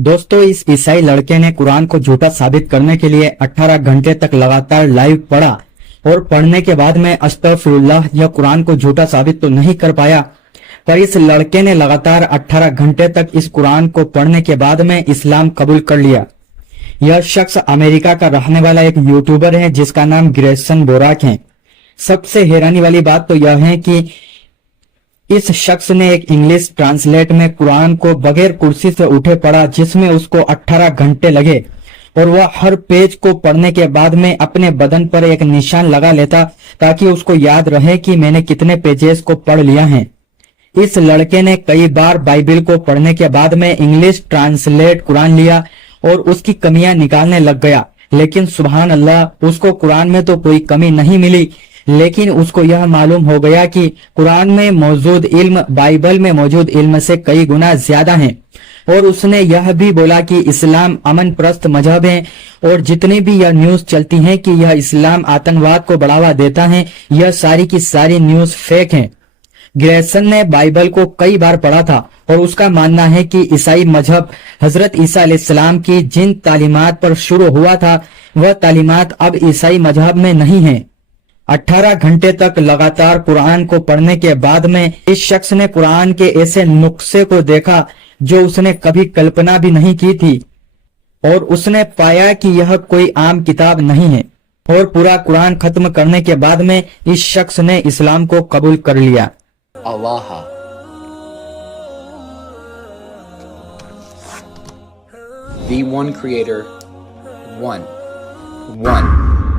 दोस्तों, इस ईसाई लड़के ने कुरान को झूठा साबित करने के लिए 18 घंटे तक लगातार लाइव पढ़ा और पढ़ने के बाद में अस्तगफिरुल्लाह, यह कुरान को झूठा साबित तो नहीं कर पाया, पर इस लड़के ने लगातार 18 घंटे तक इस कुरान को पढ़ने के बाद में इस्लाम कबूल कर लिया। यह शख्स अमेरिका का रहने वाला एक यूट्यूबर है जिसका नाम ग्रेसन बोराक है। सबसे हैरानी वाली बात तो यह है कि इस शख्स ने एक इंग्लिश ट्रांसलेट में कुरान को बगैर कुर्सी से उठे पढ़ा, जिसमें उसको 18 घंटे लगे और वह हर पेज को पढ़ने के बाद में अपने बदन पर एक निशान लगा लेता ताकि उसको याद रहे कि मैंने कितने पेजेस को पढ़ लिया है। इस लड़के ने कई बार बाइबल को पढ़ने के बाद में इंग्लिश ट्रांसलेट कुरान लिया और उसकी कमियां निकालने लग गया, लेकिन सुभान अल्लाह, उसको कुरान में तो कोई कमी नहीं मिली, लेकिन उसको यह मालूम हो गया कि कुरान में मौजूद इल्म बाइबल में मौजूद इल्म से कई गुना ज्यादा है। और उसने यह भी बोला कि इस्लाम अमन प्रस्त मजहब है और जितनी भी यह न्यूज चलती है कि यह इस्लाम आतंकवाद को बढ़ावा देता है, यह सारी की सारी न्यूज फेक है। ग्रेसन ने बाइबल को कई बार पढ़ा था और उसका मानना है कि ईसाई मजहब हजरत ईसा अलैहिस्सलाम की जिन तालीमात पर शुरू हुआ था, वह तालीमात अब ईसाई मजहब में नहीं है। 18 घंटे तक लगातार कुरान को पढ़ने के बाद में इस शख्स ने कुरान के ऐसे नुक्से को देखा जो उसने कभी कल्पना भी नहीं की थी और उसने पाया कि यह कोई आम किताब नहीं है और पूरा कुरान खत्म करने के बाद में इस शख्स ने इस्लाम को कबूल कर लिया। अल्लाह The one creator, one.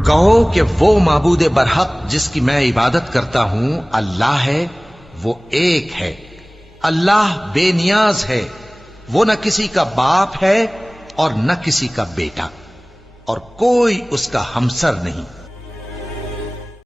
कहो कि वो माबूद बरहक जिसकी मैं इबादत करता हूं अल्लाह है, वो एक है। अल्लाह बेनियाज है, वो न किसी का बाप है और न किसी का बेटा और कोई उसका हमसर नहीं।